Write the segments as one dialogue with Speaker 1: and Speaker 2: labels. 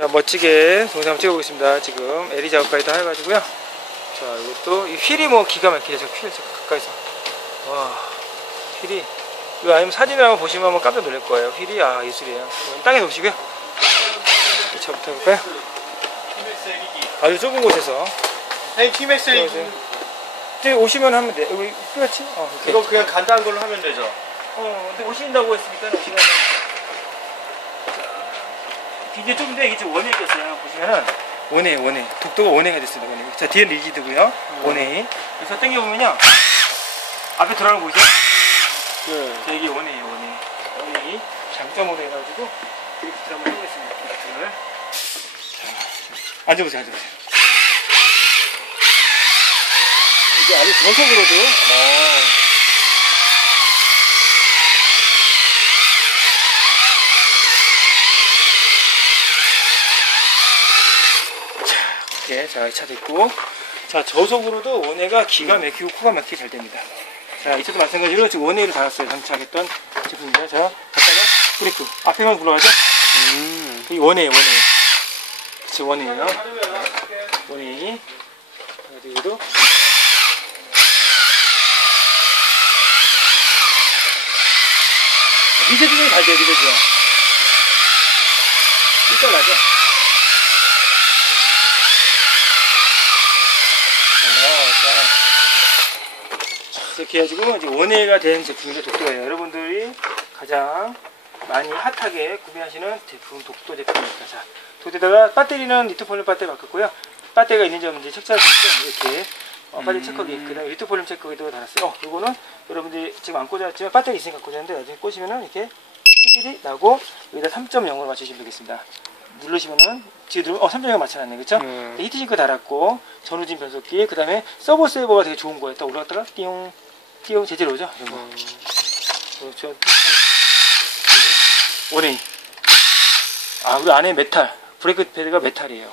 Speaker 1: 자, 멋지게 동영상 찍어보겠습니다. 지금 에리 작업까지 다 해가지고요. 자, 이것도 이 휠이 뭐 기가 막히죠. 저 휠, 저 가까이서. 와, 휠이. 이거 아니면 사진을 한번 보시면 한번 깜짝 놀랄 거예요. 휠이 아 예술이에요. 땅에 놓으시고요. 이 차부터 해볼까요? 아주 좁은 곳에서.
Speaker 2: 아니 팀엑스
Speaker 1: 이제 오시면 하면 돼. 여기 끝이? 어.
Speaker 2: 이거 그냥 간단한 걸로 하면 되죠.
Speaker 1: 어, 근데 오신다고 했으니까 오시면. 이게 좀더 이게 좀 원액이었어요. 보시면은 원액, 원액. 독도가 원액이 됐습니다. 원액. 자, 뒤에 리기드고요. 원액. 그래서 당겨보면요. 앞에 들어가는 거 보이죠?
Speaker 2: 네.
Speaker 1: 자, 이게 원액이에요, 원액. 원액이 장점으로 해가지고 드리프트를 한번 해보겠습니다. 드리프트를. 자, 앉아보세요, 앉아보세요. 이게 아주 저속으로도 어, 이렇게 자, 이차 됐고 자, 저속으로도 원해가 기가 막히고 코가 막히게 잘 됩니다. 자, 이 차도 마찬가지로 지금 원해를 달았어요. 장착했던 제품입니다. 자, 갔다가 브레이크. 앞에만 불러가죠?
Speaker 2: 음.
Speaker 1: 이 원해, 원해. 그치, 원해요. 원해. 가지고도 미세 주행 잘 돼요, 미세 주행. 일단 나죠? 어, 자. 이렇게 해가지고 이제 원예가 된 제품이 독도예요. 여러분들이 가장 많이 핫하게 구매하시는 제품 독도 제품입니다. 자, 독도에다가 배터리는 리토폴륨 배터리 바꿨고요. 배터리가 있는지 없는지 체크할 수 있게 이렇게 어, 배터리 체크기 그다음에 리토폴륨 체크기도 달았어요. 어, 이거는 여러분들이 지금 안 꽂았지만 배터리 있으니까 꽂았는데 나중에 꽂으면은 이렇게 삐질이 나고 여기다 3.0으로 맞추시면 되겠습니다. 누르시면은 뒤에 누르면 어3.0 맞춰놨네. 그쵸?
Speaker 2: 음.
Speaker 1: 히트싱크 달았고 전후진 변속기 그 다음에 서버 세이버가 되게 좋은 거예요. 딱 올라갔다가 띠용 띠용 제대로 오죠? 이거.
Speaker 2: 음.
Speaker 1: 그렇죠. 원웨이. 아 우리 안에 메탈. 브레이크 패드가 메탈이에요.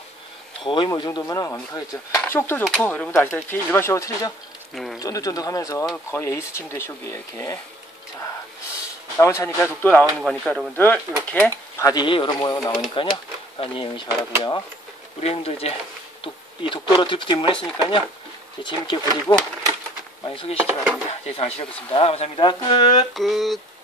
Speaker 1: 거의 뭐 이 정도면 완벽하겠죠. 쇼크도 좋고 여러분들 아시다시피 일반 쇼크 틀리죠?
Speaker 2: 음.
Speaker 1: 쫀득쫀득하면서 거의 에이스 침대 쇼크예요 이렇게 자 나온 차니까 독도 나오는 거니까 여러분들 이렇게 바디 이런 모양 나오니까요. 많이 이용하시 바라고요. 우리 형도 이제 독, 이 독도로 드리프트 입문했으니까요. 이제 재밌게 그리고 많이 소개시켜 바랍니다. 제 이상 아시겠습니다. 감사합니다. 끝.
Speaker 2: 끝.